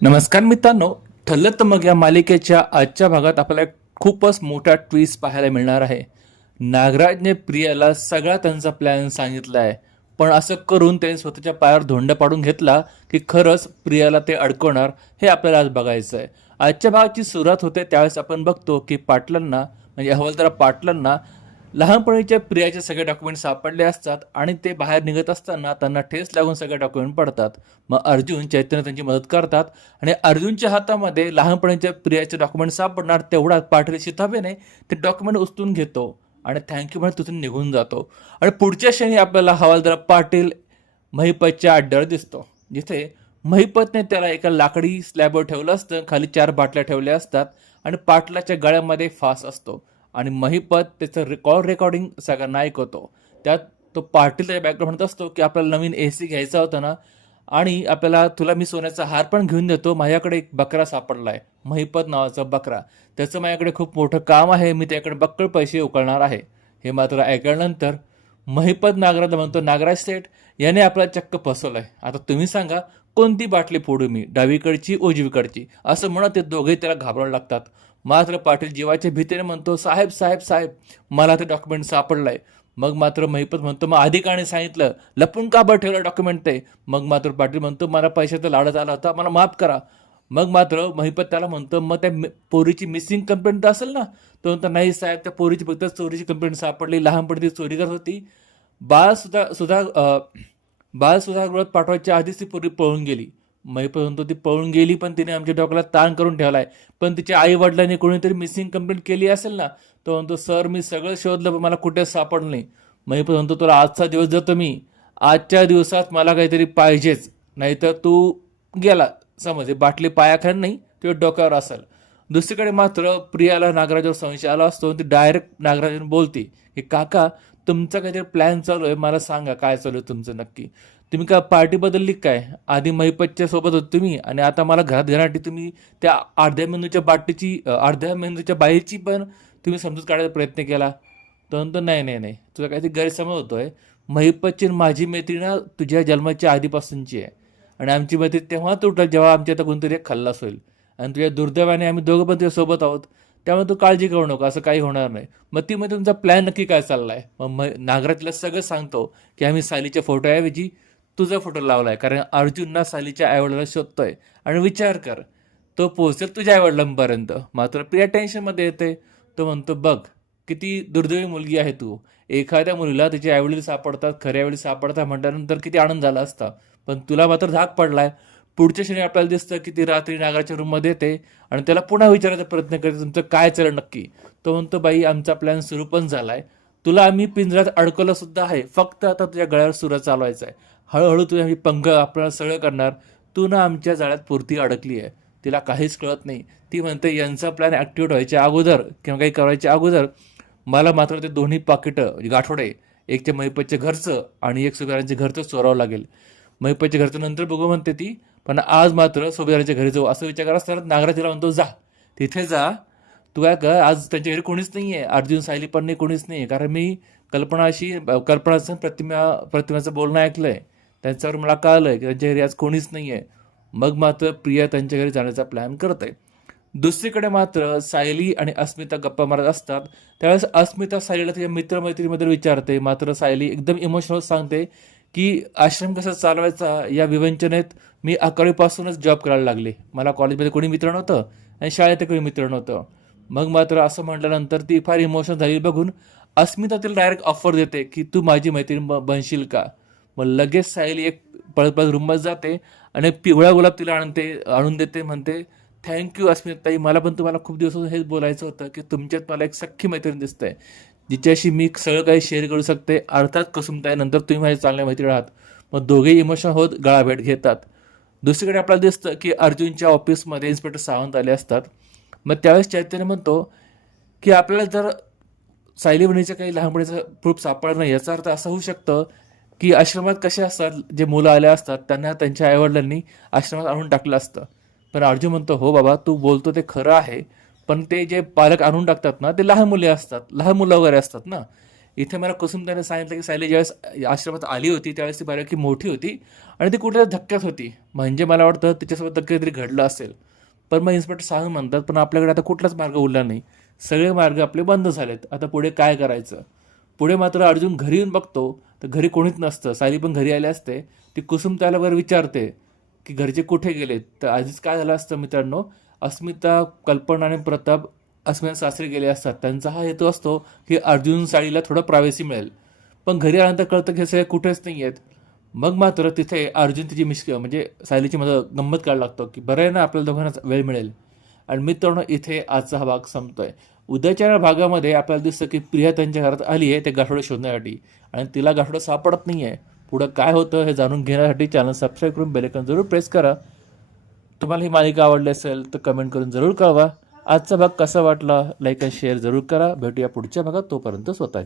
नमस्कार मित्रांनो ठल्लत मग या मालिकेच्या आजच्या भागात आपल्याला खूपच मोठा ट्विस्ट पाहायला मिळणार आहे. नागराजने प्रियाला सगळा त्यांचा प्लॅन सांगितला आहे. पण असं करून त्यांनी स्वतःच्या पायावर धोंड पाडून घेतला की खरंच प्रियाला ते अडकवणार हे आपल्याला आज बघायचं आहे. आजच्या भागाची सुरुवात होते त्यावेळेस आपण बघतो की पाटलांना म्हणजे हवालदार पाटलांना लहानपणीच्या प्रियाचे सगळे डॉक्युमेंट सापडले असतात आणि ते बाहेर निघत असताना त्यांना ठेस लागून सगळे डॉक्युमेंट पडतात. मग अर्जुन चैतन्य त्यांची मदत करतात आणि अर्जुनच्या हातामध्ये लहानपणीच्या प्रियाचे डॉक्युमेंट सापडणार तेवढा पाटील शिताबेने ते डॉक्युमेंट उचलून घेतो आणि थँक्यू म्हणून तिथून निघून जातो. आणि पुढच्या क्षणी आपल्याला हवालदार पाटील महिपतच्या अड्ड्यावर दिसतो. जिथे महिपतने त्याला एका लाकडी स्लॅबवर ठेवलं असतं खाली चार बाटल्या ठेवल्या असतात आणि पाटलाच्या गळ्यामध्ये फास असतो. आणि महिपत त्याचं रेकॉर्ड रेकॉर्डिंग सगळ्यांना ऐकवतो त्यात तो पाटील त्याच्या बॅकग्राऊंड म्हणत असतो की आपल्याला नवीन ए सी घ्यायचा होता ना आणि आपल्याला तुला मी सोन्याचा हार पण घेऊन देतो माझ्याकडे एक बकरा सापडला आहे महिपत नावाचा बकरा. त्याचं माझ्याकडे खूप मोठं काम आहे मी त्याकडे बक्कळ पैसे उकळणार आहे. हे मात्र ऐकल्यानंतर महिपत नागराज म्हणतो नागराज सेठ याने आपला चक्क फसवलं आहे आता तुम्ही सांगा कोणती बाटली फोडू मी? डावीकडची उजवीकडची? असं म्हणत ते दोघे त्याला घाबरायला लागतात. मात्र पाटील जीवाच्या भीतीने म्हणतो साहेब साहेब साहेब मला ते डॉक्युमेंट सापडलं आहे मग मात्र महिपत म्हणतो मग अधिकाने सांगितलं लपून का बरं ठेवलं डॉक्युमेंट ते? मग मात्र पाटील म्हणतो मला पैशाचा लाडत आला होता मला माफ करा. मग मात्र महिपत त्याला म्हणतो मग त्या मि- पोरीची मिसिंग कंप्लेंट तर असेल ना? तो म्हणतो नाही साहेब त्या पोरीची फक्त चोरीची कंप्लेंट सापडली लहानपणी ती चोरी करत होती. बाळ सुद्धा सुद्धा बाळ सुधारगृहात पाठवायच्या आधीच ती पोरी पळून गेली. महिपत ती पळून गेली पण तिने आमच्या डोक्याला ताण करून ठेवलाय. पण तिच्या आई वडिलांनी कोणीतरी मिसिंग कंप्लेंट केली असेल ना तो म्हणतो सर मी सगळं शोधलं पण मला कुठे सापडलं नाही. महिपत म्हणतो तुला आजचा दिवस जातो मी. आजच्या दिवसात मला काहीतरी पाहिजेच. नाहीतर तू गेला. समज बाटली पायाखाली नाही किंवा डोक्यावर असेल. दुसरीकडे मात्र प्रियाला नागराजवर संशय आला असतो ती डायरेक्ट नागराजन बोलते की काका तुमचा काहीतरी प्लॅन चालू आहे. मला सांगा काय चालू आहे तुमचं नक्की? तुम्ही का पार्टी बदलली काय? आधी महिपतच्या सोबत होत तुम्ही आणि आता मला घरात घेण्यासाठी तुम्ही त्या अर्ध्या मेंदूच्या बाटीची अर्ध्या मेंदूच्या बाईची पण तुम्ही समजूत काढायचा प्रयत्न केला. तर नंतर नाही नाही नाही. तुझा काहीतरी गैरसमज होतो आहे महिपतची आणि माझी मैत्री ना तुझ्या जन्माच्या आधीपासूनची आहे. आणि आमची मैत्री तेव्हा तुटल जेव्हा आमच्या आता कोणतरी एक खल्लास होईल. आणि तुझ्या दुर्दैवाने आम्ही दोघं पण तुझ्यासोबत आहोत. त्यामुळे तू काळजी करू नको असं काही होणार नाही. मग ती मग तुमचा प्लॅन नक्की काय चालला आहे मग म नागराजला सगळं सांगतो की आम्ही सालीच्या फोटोऐवजी तुझा फोटो लावलाय कारण अर्जुनना सालीच्या आईवडिला शोधतोय. आणि विचार कर तो पोहोचेल तुझ्या आईवडिलांपर्यंत. मात्र प्रिया टेन्शनमध्ये येते. तो म्हणतो बघ किती दुर्दैवी मुलगी आहे तू. एखाद्या मुलीला तिचे आईवडील सापडतात खऱ्या वेळी सापडतात म्हटल्यानंतर किती आनंद झाला असता. पण तुला मात्र धाक पडलाय. पुढच्या क्षणी आपल्याला दिसतं की ती रात्री नागराच्या रूममध्ये येते आणि त्याला पुन्हा विचारायचा प्रयत्न करते तुमचं काय चालेल नक्की? तो म्हणतो बाई आमचा प्लॅन सुरू पण झालाय. तुला आम्ही पिंजऱ्यात अडकवलं सुद्धा आहे. फक्त आता तुझ्या गळ्यावर सुरा चालवायचा आहे हळूहळू तुझ्या आम्ही पंग आपल्याला सगळं करणार. तू ना आमच्या जाळ्यात पुरती अडकली आहे. तिला काहीच कळत नाही. ती म्हणते यांचा प्लॅन ॲक्टिवेट व्हायच्या अगोदर किंवा काही करायच्या अगोदर मला मात्र ते दोन्ही पाकिटं म्हणजे गाठोडे एक ते महिपतच्या घरचं आणि एक सुभेदारांच्या घरचं चोरावं लागेल. महिपतच्या घरचं नंतर बघू म्हणते ती पण आज मात्र सुभेदारांच्या घरी जाऊ. असं विचार करत असताना नागराज तिला म्हणतो जा तिथे जा. तू काय कर आज त्यांच्या घरी कोणीच नाही आहे अर्जुन सायली पण नाही कोणीच नाही आहे कारण मी कल्पनाशी कल्पनाचं प्रतिमा प्रतिमाचं बोलणं ऐकलं आहे त्यांच्यावर मला कळलं आहे की त्यांच्या घरी आज कोणीच नाही आहे मग मात्र प्रिया त्यांच्या घरी जाण्याचा प्लॅन करत आहे दुसरीकडे मात्र सायली आणि अस्मिता गप्पा मारत असतात. त्यावेळेस अस्मिता सायलीला तिच्या मित्रमैत्रीमध्ये विचारते. मात्र सायली एकदम इमोशनल सांगते की आश्रम कसा चालवायचा? या विवंचनेत मी अकरावीपासूनच जॉब करायला लागले. मला कॉलेजमध्ये कोणी मित्र नव्हतं आणि शाळेत कोणी मित्र नव्हतं. मग मात्र असं म्हटल्यानंतर ती फार इमोशनल झाली बघून अस्मिता तिला डायरेक्ट ऑफर देते की तू माझी मैत्रीण ब- बनशील का? मग लगेच सायली एक पळत पळत रूममध्ये जाते आणि पिवळा गुलाब तिला आणते आणून देते म्हणते थँक्यू अस्मिताई मला पण तुम्हाला खूप दिवसापासून हेच बोलायचं होतं की तुमच्यात मला एक सख्खी मैत्रीण दिसते जिच्याशी मी सगळं काही शेअर करू शकते. अर्थात कसुमताय नंतर तुम्ही माझ्या चांगल्या मैत्रीण आहात. मग दोघे इमोशन होत गळाभेट घेतात. दुसरीकडे आपल्याला दिसतं की अर्जुनच्या ऑफिसमध्ये इन्स्पेक्टर सावंत आले असतात. मग त्यावेळेस चैतन्य म्हणतो की आपल्याला जर सायली बहिणीच्या काही लहानपणीचा प्रूफ सापडणं नाही याचा अर्थ असं होऊ शकतं की आश्रमात कसे असतात? जे मुलं आले असतात त्यांना त्यांच्या आईवडिलांनी आश्रमात आणून टाकलं असतं. पण अर्जुन म्हणतो हो बाबा तू बोलतो ते खरं आहे पण ते जे पालक आणून टाकतात ना ते लहान मुले असतात लहान मुलं वगैरे असतात ना. इथे मला कुसुम त्याने सांगितलं की सायली ज्यावेळेस आश्रमात आली होती त्यावेळेस ती बऱ्यापैकी मोठी होती आणि ती कुठेतरी धक्क्यात होती. म्हणजे मला वाटतं तिच्यासोबत काहीतरी घडलं असेल. पण मग इन्स्पेक्टर सांग म्हणतात पण आपल्याकडे आता कुठलाच मार्ग उरला नाही. सगळे मार्ग आपले बंद झालेत. आता पुढे काय करायचं? पुढे मात्र अर्जुन घरी येऊन बघतो तर घरी कोणीच नसतं. सायली पण घरी आले असते. ती कुसुम त्याला बरं विचारते की घरचे कुठे गेलेत तर आधीच काय झालं असतं मित्रांनो? अस्मिता कल्पना आणि प्रताप अस्मिता सासरे गेले असतात. त्यांचा हा हेतू असतो की अर्जुन साडीला थोडं प्रायव्हसी मिळेल. पण घरी आल्यानंतर कळतं की हे सगळे कुठेच नाही आहेत मग मात्र तिथे अर्जुन तिची मिस म्हणजे सायलीची मला गंमत काढायला लागतो की बरं आहे ना आपल्याला दोघांना वेळ मिळेल. आणि मित्रांनो इथे आजचा हा भाग संपतो आहे उद्याच्या भागामध्ये आपल्याला दिसतं की प्रिया त्यांच्या घरात आली आहे ते गाठोडं शोधण्यासाठी. आणि तिला गाठोडं सापडत नाही आहे पुढं काय होतं हे जाणून घेण्यासाठी चॅनल सबस्क्राईब करून बेलेकन जरूर प्रेस करा. तुम्हाला ही मालिका आवडली असेल तर कमेंट करून जरूर कळवा. आजचा भाग कसा वाटला? लाईक आणि शेअर जरूर करा. भेटूया पुढच्या भागात. तोपर्यंत स्वतःची